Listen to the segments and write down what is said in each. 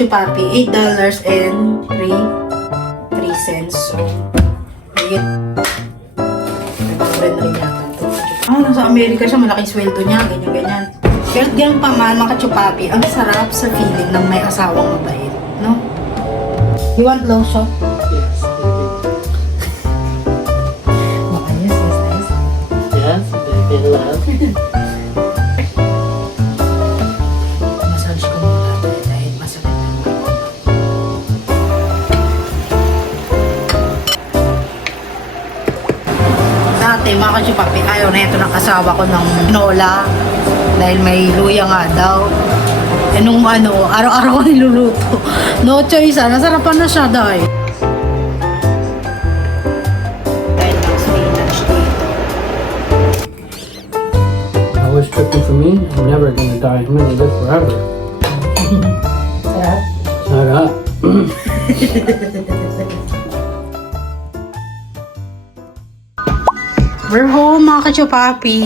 Chupapi, $8 and 3 cents. So, higit. May pang-rent rin yata ito. Nasa Amerika siya, malaking sweldo niya, ganyan-ganyan. Pero ganyan pa man, mga chupapi, ang sarap sa feeling ng may asawang mabait, no? You want lotion? Yes, Baka yes. yes, baby love. Massage ko muna dahil masakit na yung kamay. Dati mga kachupapi, ayaw na ito ng asawa ko ng nola dahil may luya nga daw. Eh nung araw-araw ko niluluto. No choice, nasarapan na siya dahil. Dahil lang spinach dito. Always tripping for me. I'm never gonna die. I'm gonna live forever. Sarap? Shut up. We're home mga kachupapi.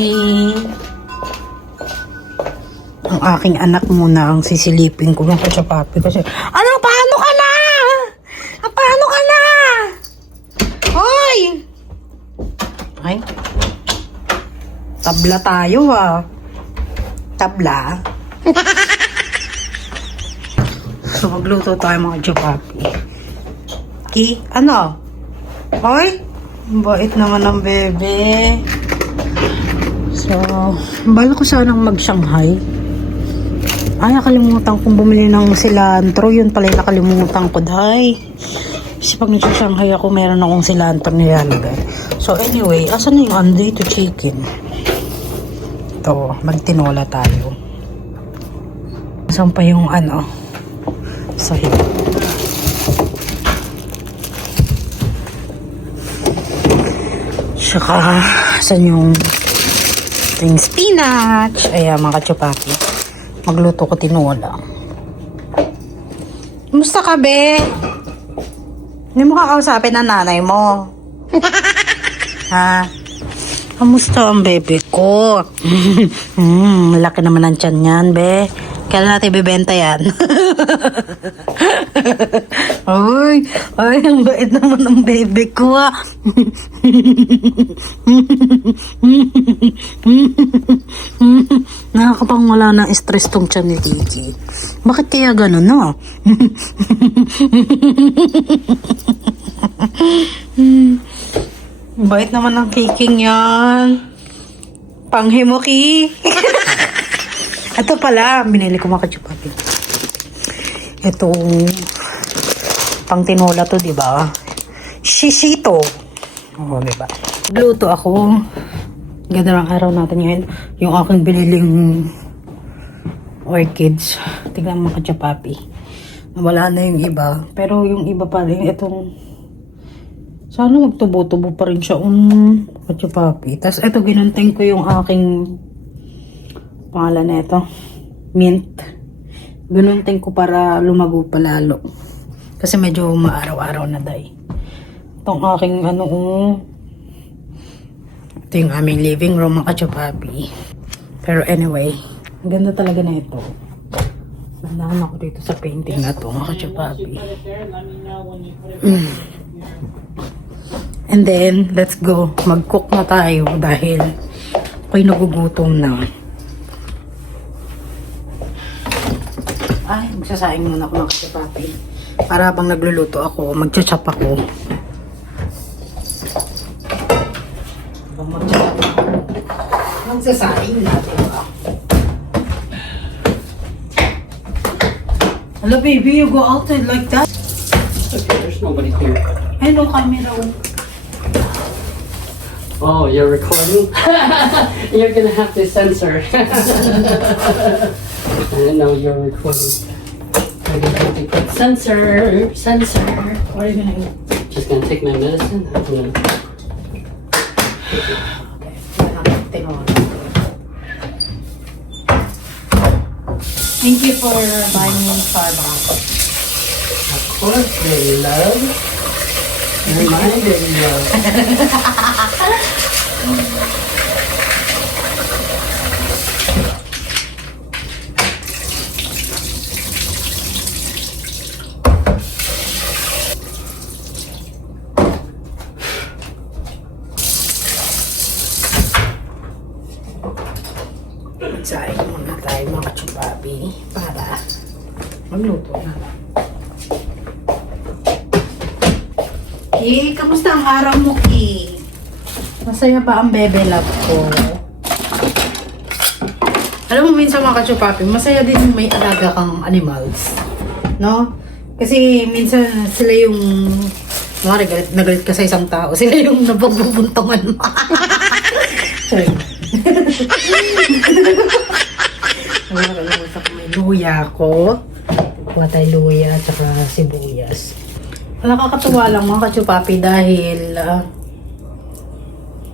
Ang aking anak muna ang sisilipin ko mga kachupapi kasi paano ka na? Paano ka na? Hoy! Ay. Tabla tayo Tabla? So magluto tayo mga kachupapi. Hoy? Ang bait naman ng bebe. So, bala ko sanang mag-Shanghai. Ay, nakalimutan kong bumili ng cilantro. Yun pala yung nakalimutan ko, dahi. Kasi pag nag-Shanghai ako, meron akong cilantro nilalagay. So, anyway, asan na yung dito chicken? Ito, magtinola tayo. Asan pa yung sahig? Saka, saan yung spinach? Ayan, mga kachupapi. Magluto ko tinola. Kumusta ka, be? Hindi mo kakausapin ang nanay mo. Ha? Kamusta ang bebe ko? Malaki naman ang tiyan yan, be. Kailan natin bibenta yan? Ay, ang bait naman ng bebe ko, Nakakapangwala ng stress tong tiyan ni Kiki. Bakit kaya ganun, no? Bait naman ng Kiking yan. Panghimuki. Ito pala, binili ko mga kachupapi. Itong pang tinola to, diba? Shishito. Oo, diba? Luto ako. Ganda ng araw natin ngayon. Yung aking biniling orchids. Tingnan mo mga kachupapi. Wala na yung iba. Pero yung iba pa rin, itong sana magtubo-tubo pa rin siya. Kachupapi. Tapos ito, ginanteng ko yung aking pangalan na ito, mint. Ginunting ko para lumago pa lalo. Kasi medyo maaraw-araw na day. Itong aking ito yung aming living room mga kachupapi. Pero anyway, ang ganda talaga na ito. Nandahan ako dito sa painting na ito mga kachupapi. And then, let's go. Mag-cook na tayo dahil ako'y nagugutom na. Ay, magsasaing muna ako ng kachupapi. Para habang nagluluto ako, magcha-chop ako. Habang magcha-chop ako, magsasaing natin ba? Hello baby, you go outside like that? Okay, there's nobody here. Hello camera. Oh, you're recording? You're gonna have to censor. I didn't know you were recording. I'm gonna have to click censor. What are you gonna eat? Just gonna take my medicine. I'm gonna... Thank you for buying me Starbucks. Of course, baby love. You're my baby love. kachupapi para magluto na. Ki, kamusta ang araw mo, Ki? Masaya ba ang bebe love ko? Alam mo, minsan mga kachupapi, masaya din yung may alaga kang animals. No? Kasi minsan sila yung galit na galit ka sa isang tao. Sila yung napagbubuntungan mo. Sorry. May luya ko. Kuha tayo luya at saka sibuyas. Nakakatuwa lang mga kachupapi dahil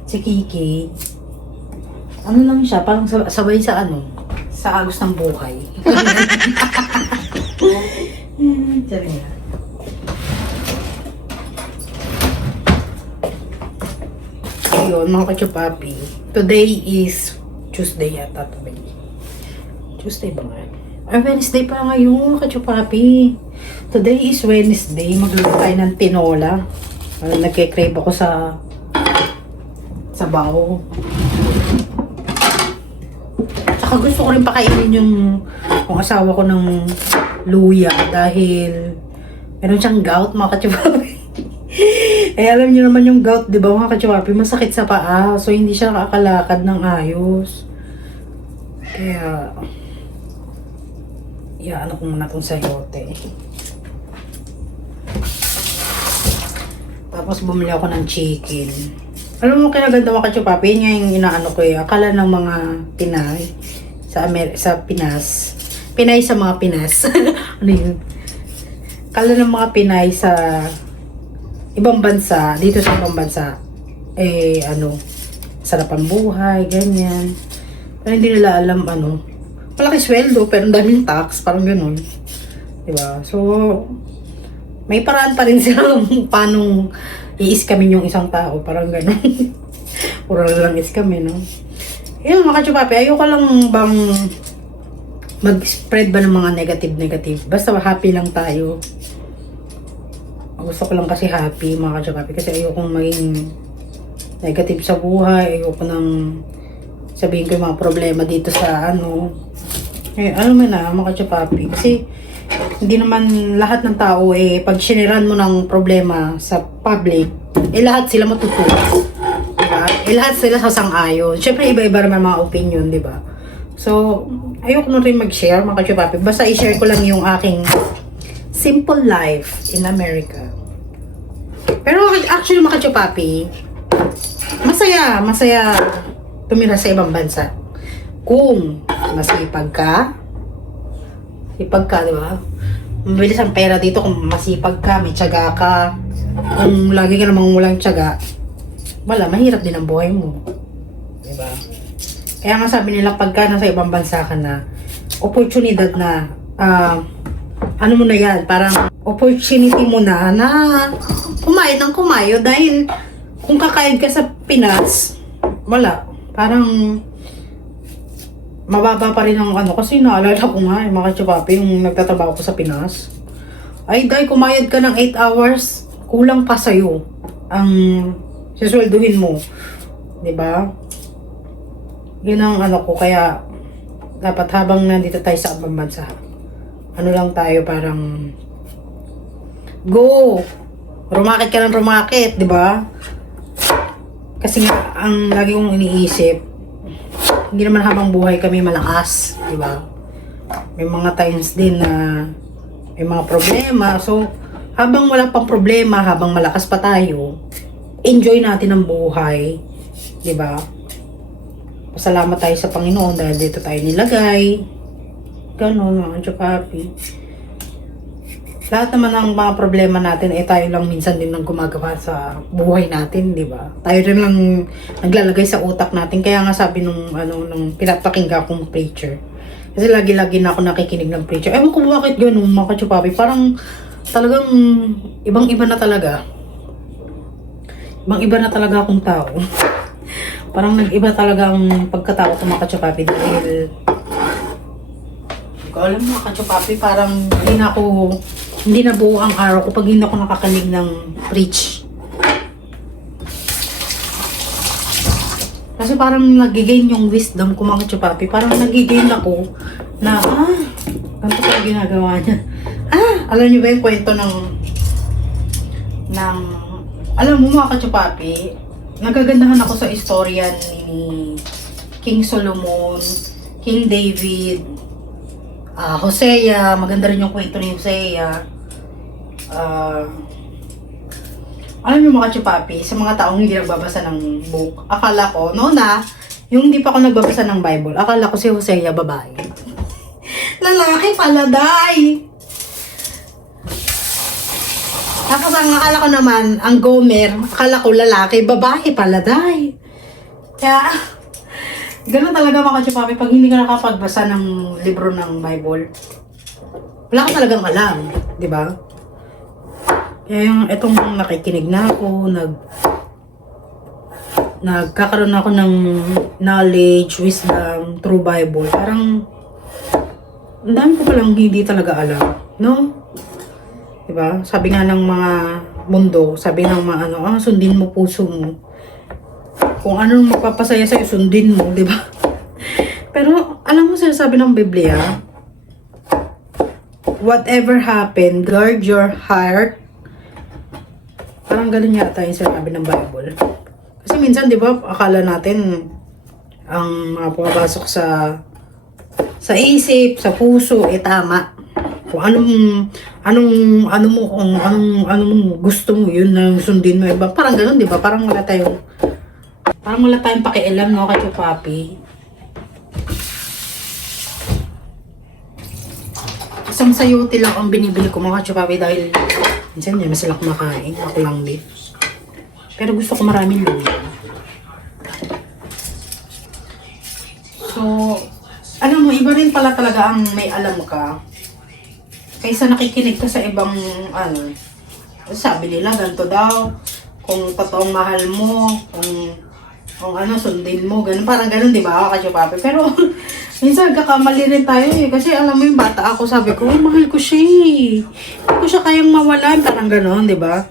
si Kiki, ano lang siya, parang sabay sa sa agos ng buhay. Sabi nga. Ayun, mga kachupapi. Today is Tuesday yata. Tuesday ba nga? Wednesday pa ngayon, mga kachupapi. Today is Wednesday. Magluluto tayo ng tinola. Nagke-crave ako sa baho. Tsaka gusto ko rin pakainin yung asawa ko ng luya dahil meron siyang gout, mga kachupapi. Eh, alam niyo naman yung gout, di ba mga kachupapi, masakit sa paa. So, hindi siya nakakalakad ng ayos. Kaya, ano ko muna itong sayote. Tapos, bumili ako ng chicken. Alam mo, kinaganda mga kachupapi, yun nga yung inaano ko eh. Akala ng mga Pinay sa Pinas. Pinay sa mga Pinas. Ano yun? Akala ng mga Pinay sa ibang bansa, dito sa ibang bansa, sarap ang buhay, ganyan. Pero hindi nila alam, malaki sweldo, pero ang daming tax, parang gano'n. Diba? So, may paraan pa rin sila paano i-iskamin yung isang tao, parang gano'n. Puro lang iskamin, no? Yun, mga kachupapi, ayoko lang bang mag-spread ba ng mga negative. Basta happy lang tayo. Gusto ko lang kasi happy, mga kachupapi, kasi ayokong maging negative sa buhay, ayoko nang sabihin ko yung mga problema dito sa alam mo na, mga kachupapi, kasi hindi naman lahat ng tao pag siniran mo ng problema sa public, lahat sila matutuwa, diba? Lahat sila sasang-ayon. Syempre iba-iba naman mga opinion, diba? So, ayoko na rin mag-share, mga kachupapi, basta i-share ko lang yung aking simple life in America. Pero actually mga kachupapi, masaya tumira sa ibang bansa. Kung masipag ka, di ba? Mabilis ang pera dito kung masipag ka, may tiyaga ka. Kung lagi ka namang walang tiyaga, mahirap din ang buhay mo. Di ba? Kaya nga sabi nila, pagka nasa ibang bansa ka na, oportunidad na, mo na yan, parang opportunity mo na kumayod ng kumayo dahil kung kakayod ka sa Pinas, wala. Parang mababa pa rin ang kasi naalala ko nga, mga kachupapi, yung nagtatrabaho ko sa Pinas. Ay, dahil kumayod ka ng 8 hours, kulang pa sa'yo ang siswelduhin mo. Diba? Yun ang ko, kaya dapat habang nandito tayo sa ibang bansa, lang tayo, parang go! Rumakit ka ng rumakit, di ba? Kasi nga, ang lagi kong iniisip, hindi naman habang buhay kami malakas, di ba? May mga times din na may mga problema. So, habang wala pang problema, habang malakas pa tayo, enjoy natin ang buhay, di ba? Pasalamat tayo sa Panginoon dahil dito tayo nilagay. Ganon, mga kachupapi. Lahat naman ng mga problema natin tayo lang minsan din nang gumagawa sa buhay natin, di ba? Tayo rin lang naglalagay sa utak natin. Kaya nga sabi nung pinapakinggan kong preacher. Kasi lagi-lagi na ako nakikinig ng preacher. Ewan ko bakit ganun, mga kachupapi. Parang talagang ibang-iba na talaga. Ibang-iba na talaga akong tao. Parang nag-iba talaga ang pagkatao ko, mga kachupapi. Dahil ko alam, mga kachupapi, parang hindi na buo ang araw ko pag hindi ako nakakanig ng preach. Kasi parang nagigain yung wisdom ko, mga kachupapi. Parang nagigain ako na, ganito pala ginagawa niya. Alam niyo ba yung kwento ng, alam mo mga kachupapi, nagagandahan ako sa istorya ni King Solomon, King David, Hosea, maganda rin yung kwento ni Hosea. Alam niyo mga kachupapi, sa mga taong hindi nagbabasa ng book, akala ko, yung hindi pa ako nagbabasa ng Bible, akala ko si Hosea babae. Lalaki pala, day! Tapos ang akala ko naman, ang Gomer, akala ko lalaki, babae pala, day. Kaya, gano'n talaga mga kachupapi, pag hindi ka nakapagbasa ng libro ng Bible, wala ka talagang alam, di ba? Kaya yung itong nakikinig na ako, nagkakaroon ako ng knowledge, wisdom, through Bible, parang ang dami ko palang hindi talaga alam, no? Diba? Sabi nga ng mga mundo, sabi ng mga sundin mo puso mo. Kung anong magpapasaya sa'yo, sundin mo, diba? Pero, alam mo sinasabi ng Biblia, whatever happen, guard your heart. Parang ganun yata yung sinasabi ng Bible. Kasi minsan, diba, akala natin, ang mga pumapasok sa isip, sa puso, tama. Kung anong gusto mo, yun na sundin mo. Iba. Parang gano'n, di ba? Parang wala tayong pakialam, no, kachupapi. Isang sayote lang ang binibili ko, mga kachupapi, dahil minsan hindi naman sila kumakain. Ako lang din. Pero gusto ko maraming luya. So, alam mo, iba rin pala talaga ang may alam ka. Kaysa nakikinig ka sa ibang, sabi nila, ganito daw, kung totoong mahal mo, kung sundin mo, ganun, parang ganun, di ba, kachupapi? Pero, minsan, kakamali rin tayo kasi alam mo yung bata ako, sabi ko, mahal ko siya hindi ko siya kayang mawalan, parang ganun, di ba?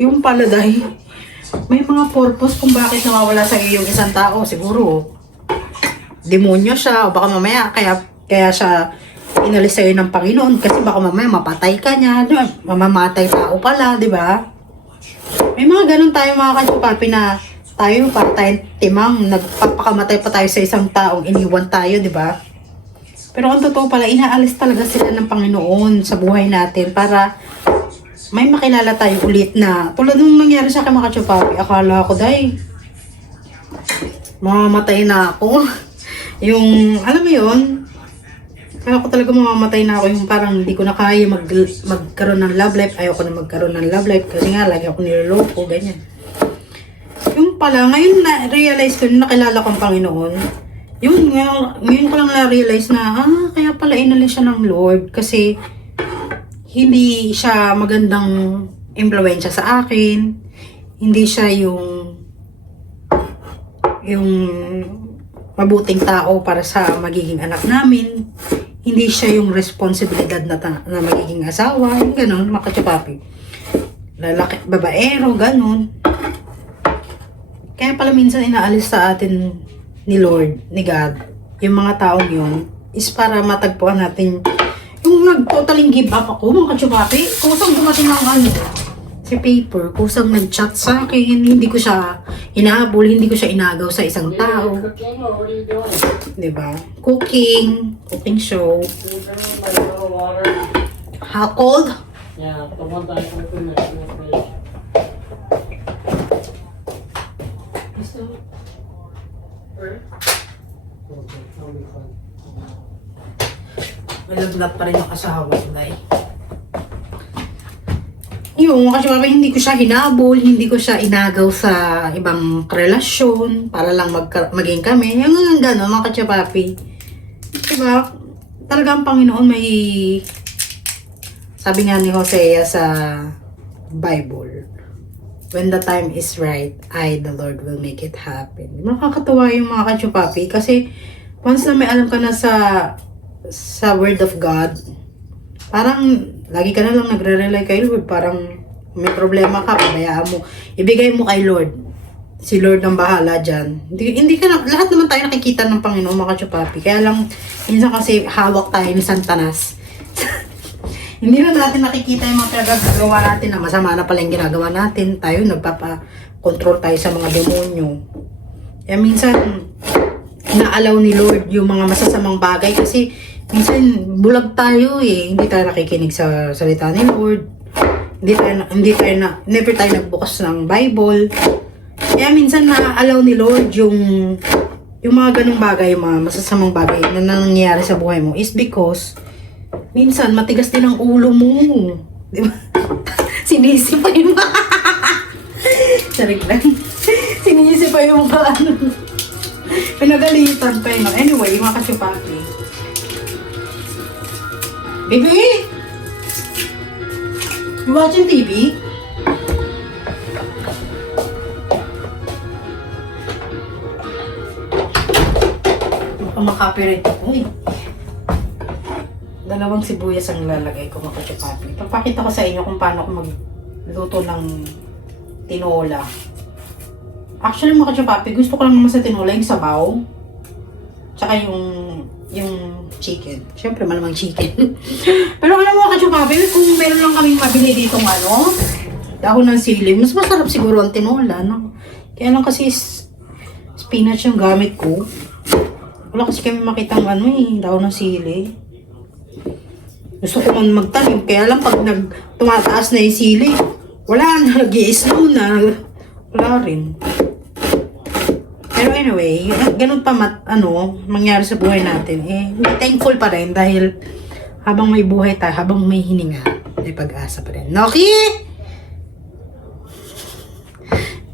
Yung pala dahil, may mga purpose kung bakit nawawala sa iyo yung isang tao, siguro, demonyo siya, o baka mamaya, kaya siya, inalis sa'yo ng Panginoon kasi baka mamaya mapatay ka niya, diba? Mamamatay tao pala, di ba? May mga ganun tayo mga kachupapi na tayo para tayong timang, nagpapakamatay pa tayo sa isang taong iniwan tayo, di ba? Pero ang totoo pala, inaalis talaga sila ng Panginoon sa buhay natin para may makilala tayo ulit na tulad nung nangyari sa akin mga kachupapi, akala ko dahil mamamatay na ako. Yung, alam mo yun, kaya ako talaga mamamatay na ako yung parang hindi ko na kaya magkaroon ng love life. Ayoko na magkaroon ng love life kasi nga lagi ako niloloko, ganyan. Yung pala, ngayon na-realize ko, nakilala ko ang Panginoon. Yun, ngayon ko lang na-realize na, kaya pala inalis siya ng Lord kasi hindi siya magandang impluwensya sa akin. Hindi siya yung mabuting tao para sa magiging anak namin. Hindi siya yung responsibilidad na magiging asawa, yung gano'n, makachupapi. Lalaki, babaero, gano'n. Kaya pala minsan inaalis sa atin ni Lord, ni God, yung mga taong yun, is para matagpuan natin yung nag-totaling give up ako, mga kachupapi. Kusang dumating ang si paper, kusang nag-chat sa akin, hindi ko siya inahabol, hindi ko siya inagaw sa isang tao. Diba? Cooking show. How cold? Yeah, the one that I opened in the fridge. Malaglat pa rin yung asawa, Day. Yung kasi hindi ko siya hinabol, hindi ko siya inagaw sa ibang relasyon para lang maging kami. Yung gano'n, mga kachapapi. Diba? Talagang Panginoon may, sabi nga ni Hosea sa Bible, when the time is right, the Lord will make it happen. Nakakatawa yung mga kachapapi kasi once na may alam ka na sa Word of God, parang lagi ka na lang nagre-rely kay Lord. Parang may problema ka, pabayaan mo. Ibigay mo kay Lord. si Lord ang bahala dyan. Hindi ka na, lahat naman tayo nakikita ng Panginoon, mga kachupapi. Kaya lang, minsan kasi hawak tayo ni Santanas. Hindi na natin nakikita yung mga pinagagawa natin na masama na pala yung ginagawa natin. Tayo, nagpapa-control tayo sa mga demonyo. Kaya minsan, inaalaw ni Lord yung mga masasamang bagay kasi minsan bulag tayo eh. Hindi tayo nakikinig sa salita ni Lord. Never tayo nagbukas ng Bible. Kaya minsan na-allow ni Lord yung mga ganung bagay, yung mga masasamang bagay na nangyayari sa buhay mo is because minsan matigas din ang ulo mo. Di ba? Sinisi pa yung Sarik lang. Sinisi pa yung ano. Pinagalitan pa yun. Anyway, mga kasyupati. Baby! You watching TV? Maka-copyright ako eh. Dalawang sibuyas ang lalagay ko, mga kachupapi. Pagpakita ko sa inyo kung paano ako magluto ng tinola. Actually, mga kachupapi, gusto ko lang naman sa tinola yung sabaw. Tsaka yung chicken. Siyempre, malamang chicken. Pero alam mo, mga kachupapi, kung meron lang kaming mabili ditong dahon ng sili, mas masarap siguro ang tinola, no? Kaya lang kasi spinach yung gamit ko. Wala kasi kami makitang dahon ng sili. Gusto ko man magtanim, kaya lang pag tumataas na yung sili, wala na, nag-i-slow na. Wala rin. Pero anyway, ganun pa mangyari sa buhay natin. Thankful pa rin dahil habang may buhay tayo, habang may hininga, may pag-asa pa rin. Noki!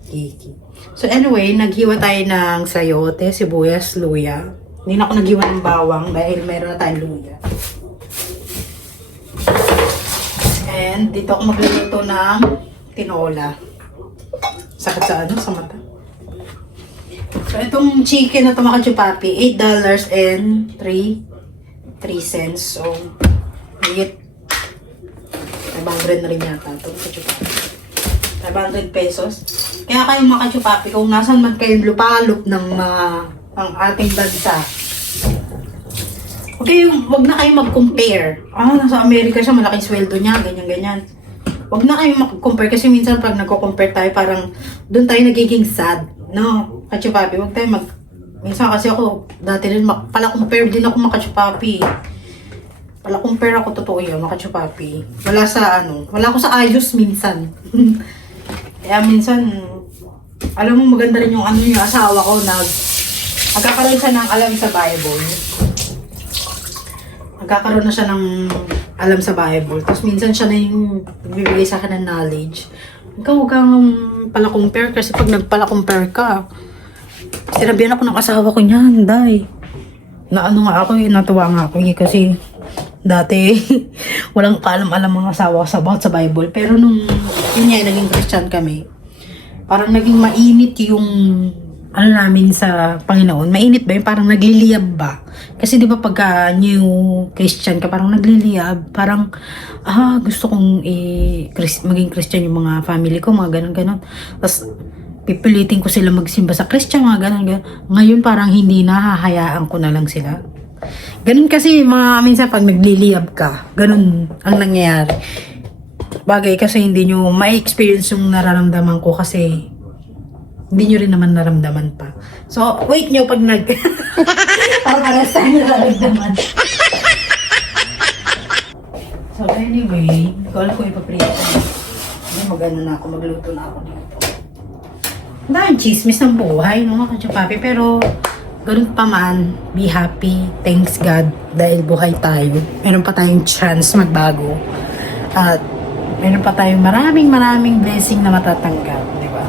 Kiki. So anyway, naghiwa tayo ng sayote, sibuyas, luya. Hindi na ako naghiwa ng bawang dahil meron na tayong luya. And dito ako magluluto ng tinola. Sakit sa mata. So itong chicken na ito, mga kachupapi, $8.03. So, higit 500 na rin yata ito, kachupapi. 500 pesos. Kaya kayo, mga kachupapi, kung nasan man kayo lupalop ng ang ating bansa, okay, wag na kayo mag-compare. Nasa Amerika siya, malaking sweldo niya, ganyan-ganyan. Wag na kayo mag-compare kasi minsan pag nagko-compare tayo, parang doon tayo nagiging sad. No, kachupapi, wag tayo minsan kasi ako, dati rin, pala-compare din ako, mga kachupapi. Pala-compare ako, totoo yun, mga kachupapi. Wala ako sa ayos minsan. Kaya minsan, alam mo, maganda rin yung yung asawa ko, nagkakaroon siya ng alam sa Bible. Nagkakaroon na siya ng alam sa Bible. Tapos minsan siya na yung nagbibigay sa akin ng knowledge. Huwag kang pala-compare kasi pag nagpala-compare ka, sinabihan ako ng asawa ko niyan, day. Natuwa nga ako kasi dati walang kaalam-alam mga asawa sa about sa Bible. Pero nung naging Christian kami, parang naging mainit yung namin sa Panginoon. Mainit ba yun? Parang nagliliyab ba? Kasi di ba pagka new Christian ka, parang nagliliyab. Parang, gusto kong maging Christian yung mga family ko, mga ganon-ganon. Tapos, pipilitin ko sila magsimba sa Christian, mga ganon-ganon. Ngayon, parang hindi na, hahayaan ko na lang sila. Ganon kasi, minsan pag nagliliyab ka, ganon ang nangyayari. Bagay kasi hindi nyo ma-experience yung nararamdaman ko kasi hindi nyo rin naman naramdaman pa. So, wait nyo pag para sa nararamdaman. So, anyway, hindi ko alam kung ipaprito. Magano na ako, magluto na ako dito. Dahil chismis ng buhay, no, kachupapi. Pero, ganun pa man, be happy, thanks God, dahil buhay tayo. Meron pa tayong chance magbago. At, meron pa tayong maraming blessing na matatanggap, di ba?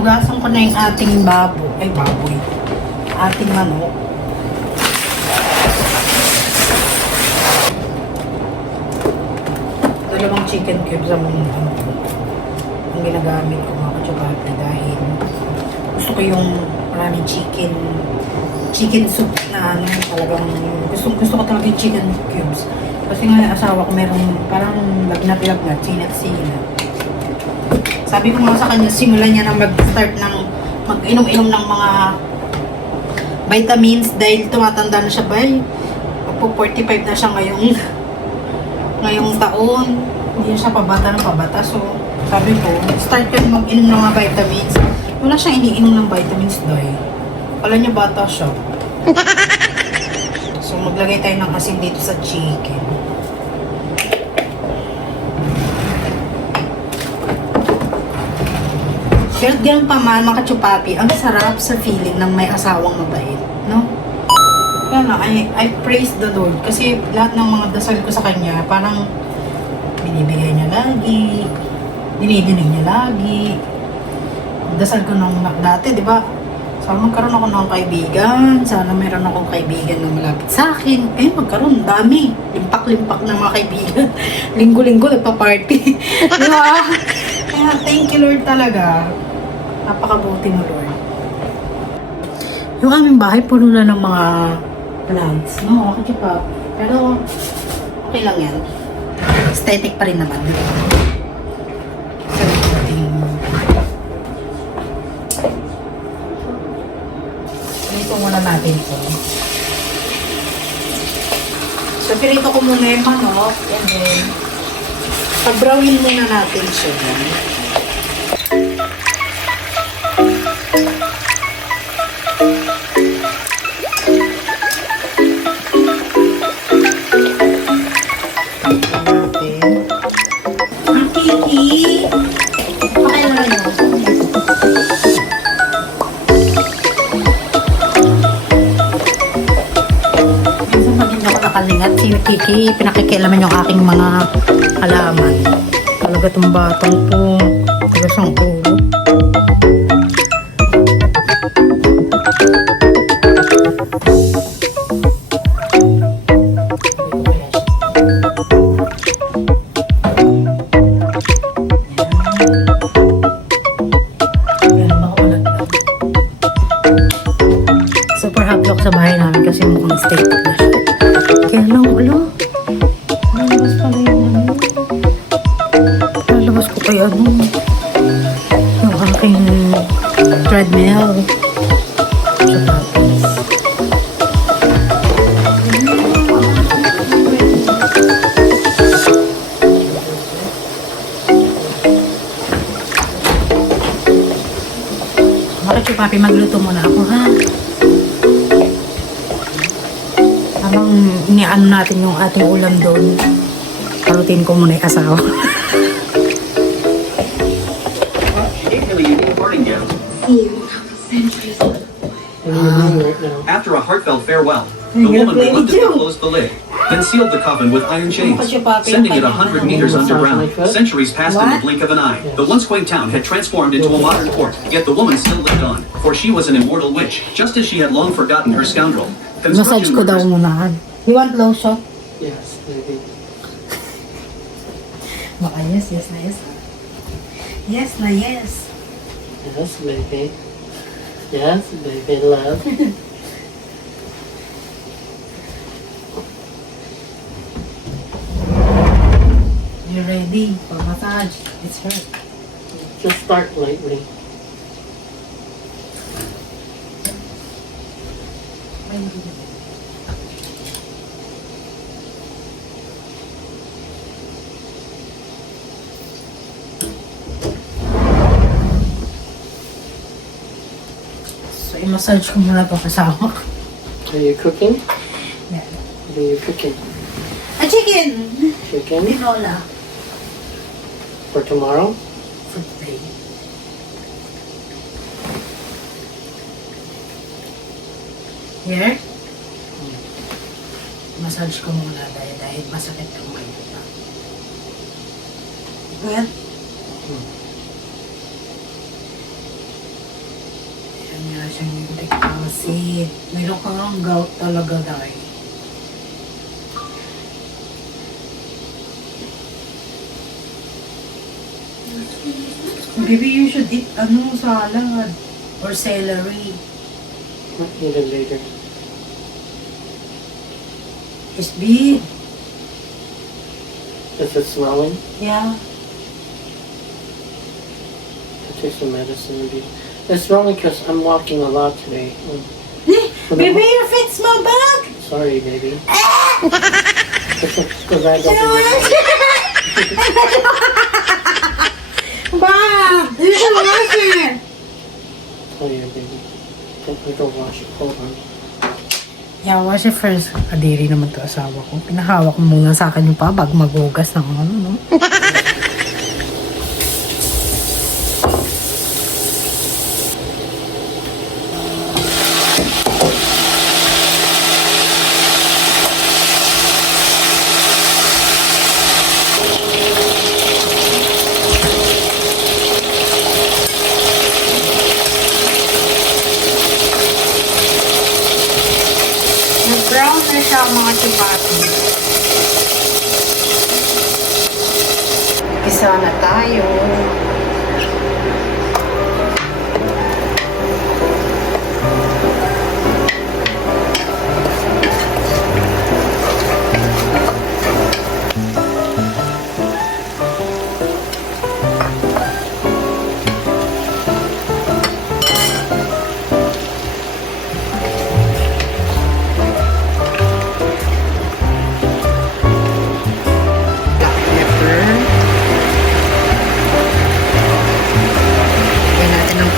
Hugasan ko na yung ating baboy. Ating manok. Dalawang chicken cubes ang ginagamit ko, mga kachupapi, dahil gusto ko yung maraming chicken soup na talagang gusto ko talaga yung chicken cubes. Kasi nga asawa ko meron parang lagnat, sinat. Sabi ko nga sa kanya, simulan niya na mag-start ng mag-inom-inom ng mga vitamins dahil tumatanda na siya ba? Opo, 45 na siya ngayong taon. Hindi na siya pabata ng pabata. So, sabi ko, start ka na mag-inom ng mga vitamins. Wala siyang iniinom ng vitamins dahil. Kala niya bata siya. So, maglagay tayo ng asin dito sa chicken. Pero ganun pa man, mga kachupapi, ang sarap sa feeling ng may asawang mabait, no? Kaya na, I praise the Lord kasi lahat ng mga dasal ko sa kanya, parang binibigay niya lagi, dinidinig niya lagi. Dasal ko nung dati, di ba? Sana magkaroon ako ng kaibigan, sana mayroon akong kaibigan na malapit sa akin. Eh, magkaroon, dami. Limpak-limpak ng mga kaibigan. Linggo-linggo, nagpa-party. Di ba? Kaya, thank you Lord talaga. Napakabuti mo, Lord. Yung aming bahay, puno na ng mga plants. No, okay pa. Pero, okay lang yan. Aesthetic pa rin naman. Ito muna natin ito. So, pirito ko muna yung manok. And then, pag-browin muna natin siya. Kalingat si Kiki, pinakikialaman yung aking mga halaman. Talaga itong batang to. Talaga siyang ulo. Super happy ako sa bahay namin kasi mukhang static na siya. Kaya lang, ulo. Lalabas pala yung ano. Lalabas ko pa yung ano. Yung aking treadmill. Sapatos. Bakit yung papi, magluto muna ako, ha? Habang iniano natin yung ating ulam doon, parutin ko muna yung asawa. After a heartfelt farewell, the woman reluctantly closed the lid, then sealed the coffin with iron chains, sending it 100 meters underground. Centuries passed in the blink of an eye. The once quaint town had transformed into a modern port, yet the woman still lived on, for she was an immortal witch, just as she had long forgotten her scoundrel. Massage ko daw muna. You want lotion? Yes, baby. Baka yes na yes. Yes na yes. Yes, baby. Yes, baby love. You ready for massage? It's hurt. Just start lightly. So, i-massage ko muna ito kasama. Are you cooking? Yeah. What are you cooking? A chicken! Chicken Tinola. for tomorrow? For today. Here? Massage ko muna dahil masakit ang may utak. Good? Ayan nga siyang uric acid. Mayroon kang gout talaga dahil. Maybe you should eat salad or celery. Eat it later. It's big. Is it swelling? Yeah. take some medicine. It's wrong because I'm walking a lot today. Baby, your feet smell bad. Sorry, baby. Because I don't Bob, you should wash it. Oh yeah, baby. I go wash it. Hold on. Yeah, wash it first. Kadiri naman to asawa ko. Pinahawak mo muna sa akin yung pabag, maghugas ng ano, no? Nag-brown na siya mga chupati. Isa na tayo.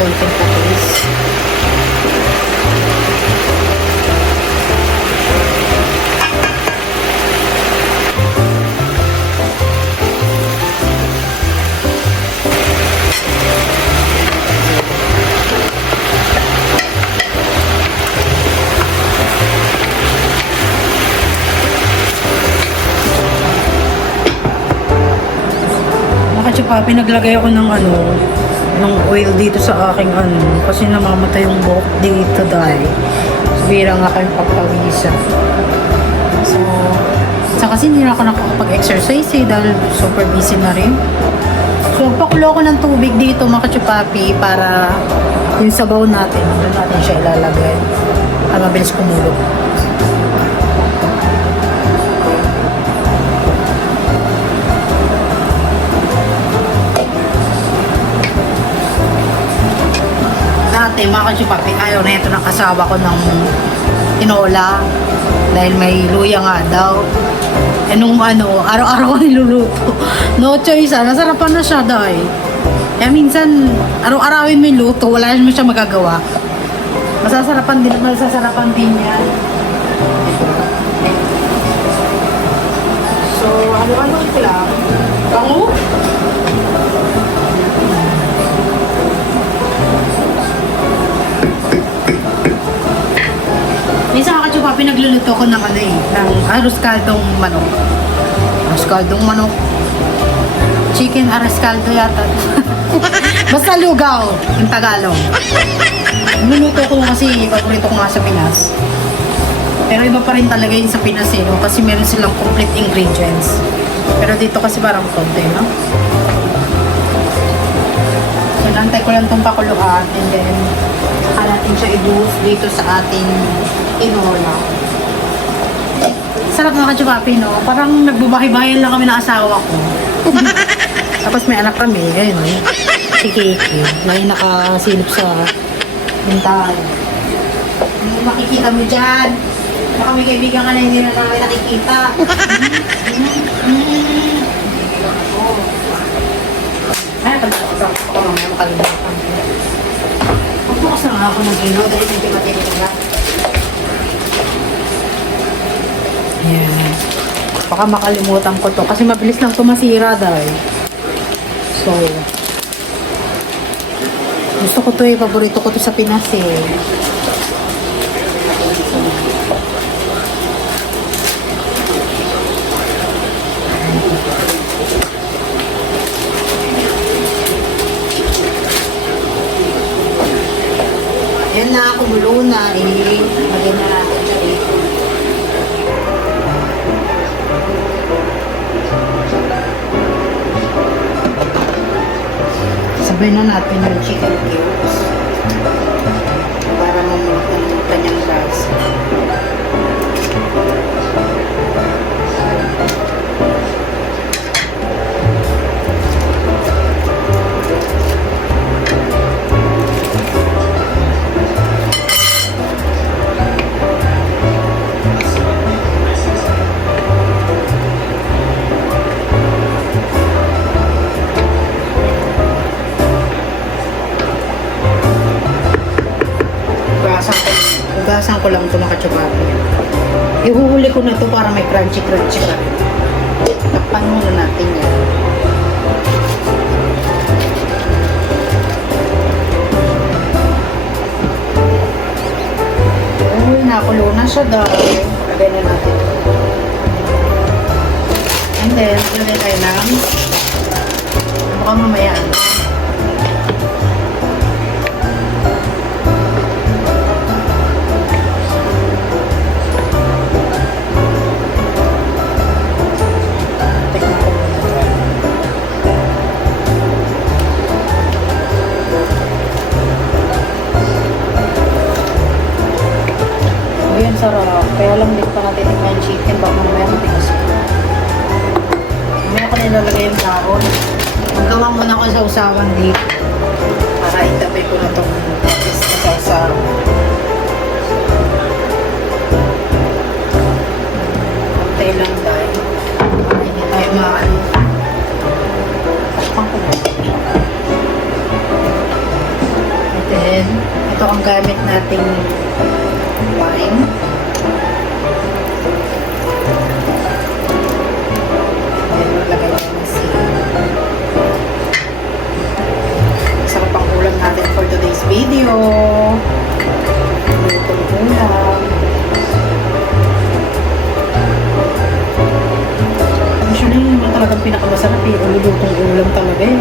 Konting patis. Nakachupa, pinaglagay ako ng ano, ng oil dito sa aking ano kasi namamatay yung buhok dito dahil bira nga kayong pagpawisan. So kasi hindi na ako nakakapag-exercise dahil super busy na rin. So pakulo ko ng tubig dito mga kachupapi para yung sabaw natin, doon natin siya ilalagay para mabilis kumulog. Dati mga kachupapi, ayaw na ito ng asawa ko ng tinola dahil may luya nga daw. Eh nung ano, araw-araw ko niluluto. No choice, nasarapan na siya dahil. Kaya minsan, araw-arawin mo yung luto, wala naman siya magagawa. Masasarapan din yan. So, ano-ano ito lang. Bango? Minsan mga kachupa, pinagluluto ko ng ano ng arroz caldong manok. Arroz caldong manok. Chicken arroz caldo yata. Basta lugaw, yung Tagalog. Niluluto ko kasi paborito ko nga sa Pinas. Pero iba pa rin talaga yun sa Pinas no? Kasi meron silang complete ingredients. Pero dito kasi parang konti, no? So, nantay ko lang itong pakuluan and then saka natin siya i-boost dito sa ating tinola. Sarap mga kachupapi, no? Parang nagbubahay-bahay lang kami ng asawa ko. Tapos may anak kami, ayun, si Kiki. May nakasilip sa bintahan. Hindi makikita mo dyan. Baka may kaibigan ka na hindi na namin nakikita. Ay, pagkakasama ko mamaya makalimutan. Magbukas na nga ako ng ilaw dahil hindi matinitingan. Ayan. Baka makalimutan ko to kasi mabilis lang ito masira dahil. So, gusto ko to paborito ko to sa Pinas Ayan na, kumulo na lagyan na natin siya dito. Sabay na natin yung chicken cubes para mamulot ng kanyang lasa. ko lang ito mga kachapapi. Ihuhuli ko na to para may crunchy-crunchy ka rin. Takpan muna natin yan. Uy, nakulo na siya dahil. Lagay na natin. And then, lagay tayo ng baka mamaya ano. Ayan, sarap. Kaya lang din pa natin yung chicken. Baka mamaya matigas. Mamaya ko nilalagay yung dahon. Magawa muna ko sa usawan dito. Para itabi ko na itong sa usawan. Pantay lang dahil. Para hindi tayo maano. Takpan ko na. And then, ito ang gamit nating wine. Then, maglagay ko ng sarap ang ulam natin for today's video. Lutong ulam. Usually, yun naman talagang pinakamasarap eh. Lutong ulam talaga eh.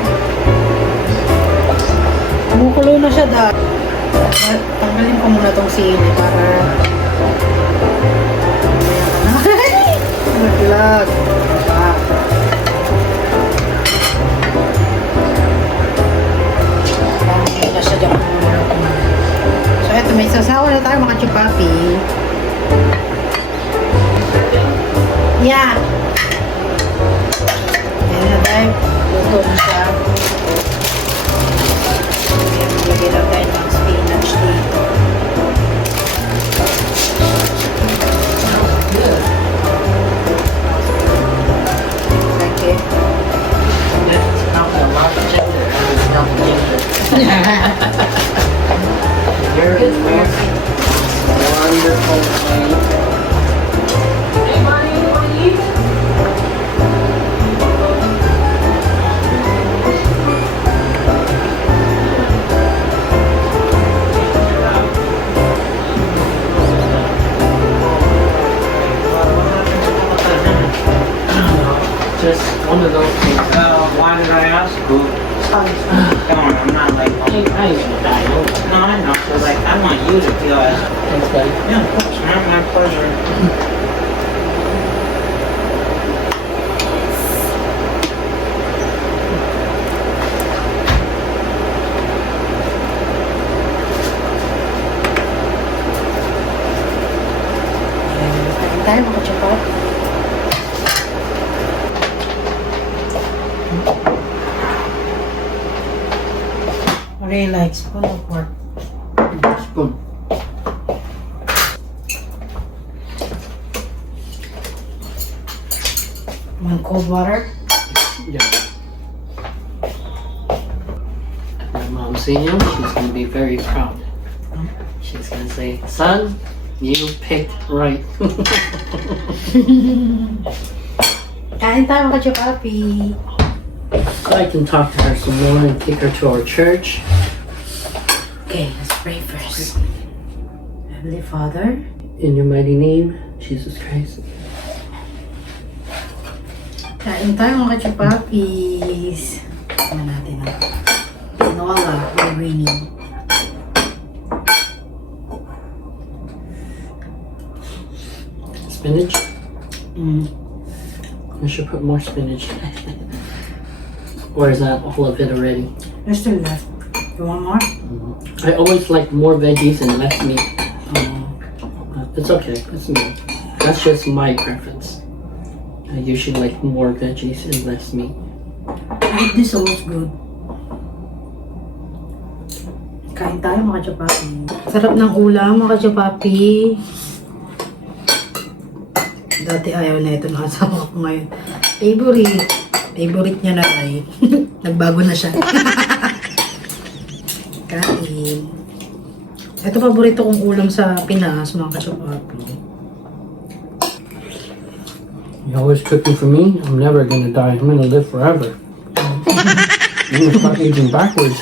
Kumukulo na siya dahil. Tanggalin ko muna tong sili para naglag. Tanggalin na siya dyan muna. So eto, may sasawa na tayo mga chupapi. Yeah. Ayan na tayo. Luto na siya. Lagyan lang tayo ng spinach dito. Okay. It's not a lot of ginger. It's not ginger. Very nice. Wonderful thing. Hey, Bonnie, you want to eat? Just one of those things. Why did I ask? Who? Come on, I'm not like, hey, I ain't gonna die. No, I know. So like, I want you to feel it. Thanks, buddy. Yeah, of course, man. My pleasure. Kain tayo mga chupat. What do you like? Spoon or fork? Spoon. Want cold water? Yeah. If my mom sees you, she's gonna be very proud. She's gonna say, son, you picked right. Kain tayo mga chupapi. So I can talk to her some more and take her to our church. Okay, let's pray first. Heavenly Father, In your mighty name, Jesus Christ. kain tayo mga chupapis. Tingnan natin ang tinola or winning. Spinach? Mm. I should put more spinach. Or is that all of it already? There's still left. You want more? I always like more veggies and less meat. Oh. It's okay. It's me. That's just my preference. I usually like more veggies and less meat. This almost good. Kain tayo mga chupapi. Sarap ng ulam mga chupapi. Dati ayaw na ito ng asawa ko ngayon. Favorite niya na ay. Nagbago na siya. Kain. Ito paborito kong ulam sa Pinas, mga kachopapi. You're always cooking for me. I'm never gonna die. I'm gonna live forever. I'm gonna start aging backwards.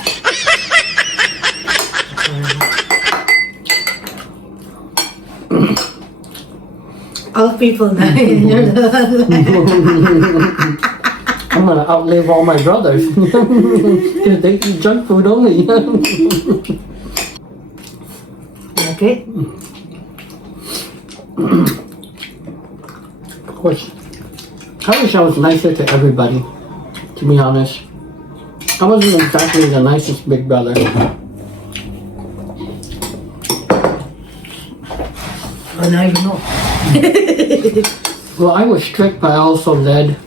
All people die. You're the I'm gonna outlive all my brothers. Because they eat junk food only. Like it? Of course. I wish I was nicer to everybody, to be honest. I wasn't exactly the nicest big brother. Oh, now you know. Well, I was strict, but I also led,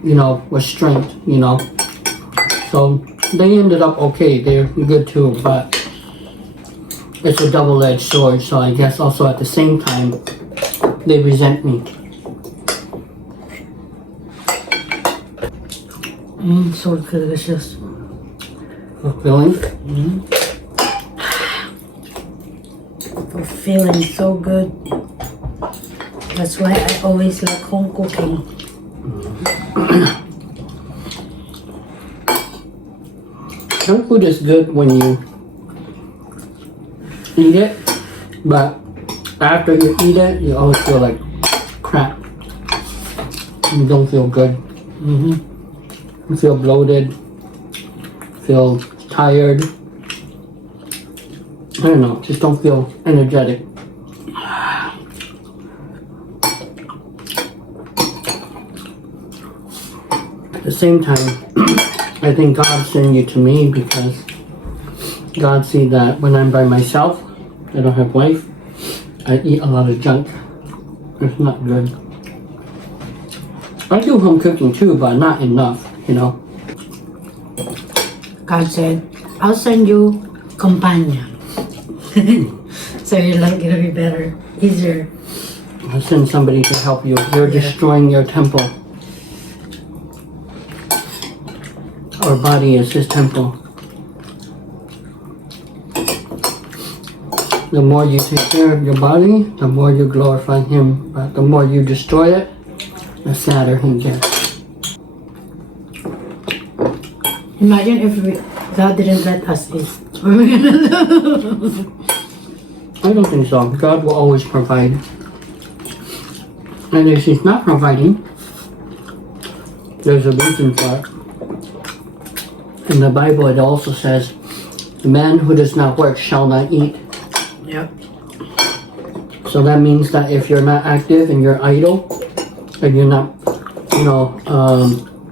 with strength, So they ended up okay. They're good too, but it's a double-edged sword. So I guess also at the same time, they resent me. So delicious. Fulfilling. Feeling so good. That's why I always like home cooking. Junk food is good when you eat it, but after you eat it, you always feel like crap. You don't feel good. You feel bloated, feel tired. I don't know, just don't feel energetic. At the same time, I think God sent you to me because God sees that when I'm by myself, I don't have wife, I eat a lot of junk. It's not good. I do home cooking too, but not enough, God said, I'll send you companion. So your life gonna be better, easier. I'll send somebody to help you. You're destroying your temple. Our body is His temple. The more you take care of your body, the more you glorify Him. But the more you destroy it, the sadder He gets. Imagine if God didn't let us eat. I don't think so. God will always provide. And if He's not providing, there's a reason for it. In the Bible, it also says, the man who does not work shall not eat. Yep. So that means that if you're not active and you're idle, and you're not,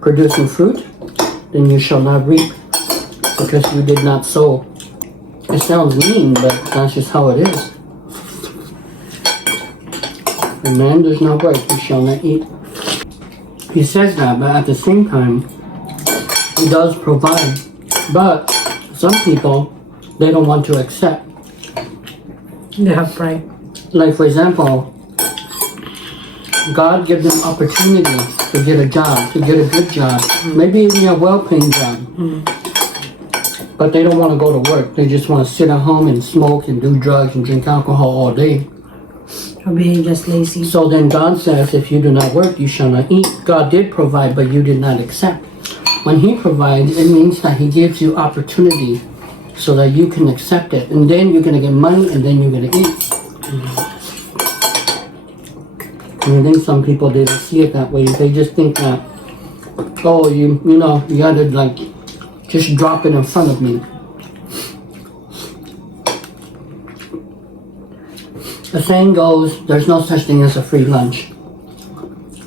producing fruit, then you shall not reap, because you did not sow. It sounds mean, but that's just how it is. The man does not work, he shall not eat. He says that, but at the same time, He does provide. But some people, they don't want to accept. They have pride. Like for example, God gives them opportunity to get a job, to get a good job, maybe even a well-paying job. But they don't want to go to work. They just want to sit at home and smoke and do drugs and drink alcohol all day. Or being just lazy. So then God says, if you do not work, you shall not eat. God did provide, but you did not accept. When He provides, it means that He gives you opportunity so that you can accept it. And then you're going to get money, and then you're going to eat. And I think some people, they don't see it that way. They just think that, oh, you gotta just drop it in front of me. The saying goes, there's no such thing as a free lunch.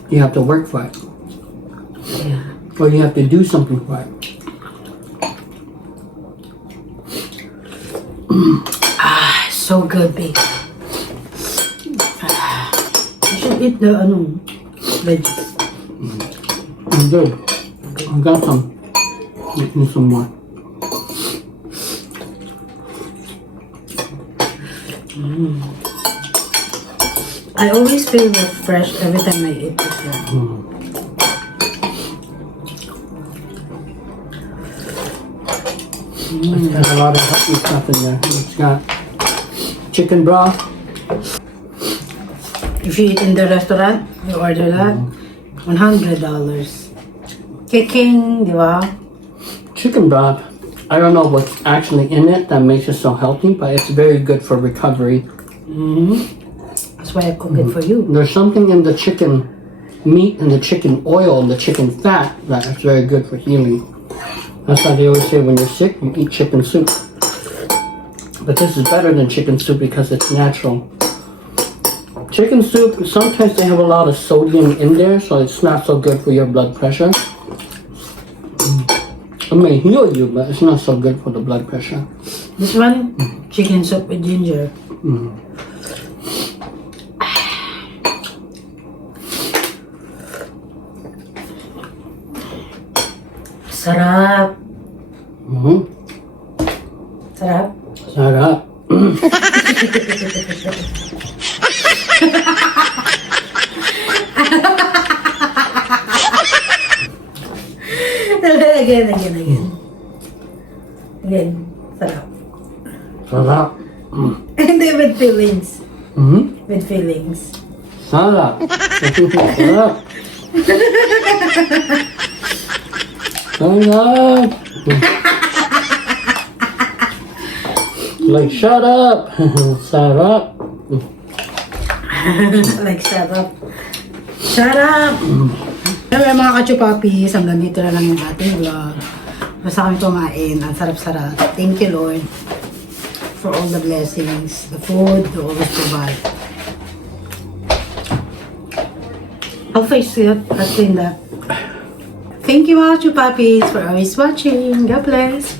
You have to work for it. Yeah. Or you have to do something for it. So good, babe. You should eat the veggies. I'm good. I got some. Make me some more. I always feel refreshed every time I eat this one. It's got a lot of healthy stuff in there. It's got chicken broth. If you eat in the restaurant, you order that, $100. Kicking, di ba? Chicken broth, I don't know what's actually in it that makes it so healthy, but it's very good for recovery. That's why I cook it for you. There's something in the chicken meat and the chicken oil and the chicken fat that is very good for healing. That's why they always say when you're sick, you eat chicken soup. But this is better than chicken soup because it's natural. Chicken soup, sometimes they have a lot of sodium in there, so it's not so good for your blood pressure. It may heal you, but it's not so good for the blood pressure. This one, chicken soup with ginger. Sarap. Sarap. Sarap. Again. Again. Sarap. Sarap. Hindi with feelings. With feelings. Sarap. Sarap. Sarap. Like, shut up. Sarap. Like, shut up. Shut up! Anyway, mga kachupapis, hanggang dito na lang yung ating vlog. Basta kami kumain. Ang sarap-sarap. Thank you, Lord, for all the blessings, the food you always provide. I'll face it. I'll clean that. Thank you, mga kachupapis, for always watching. God bless.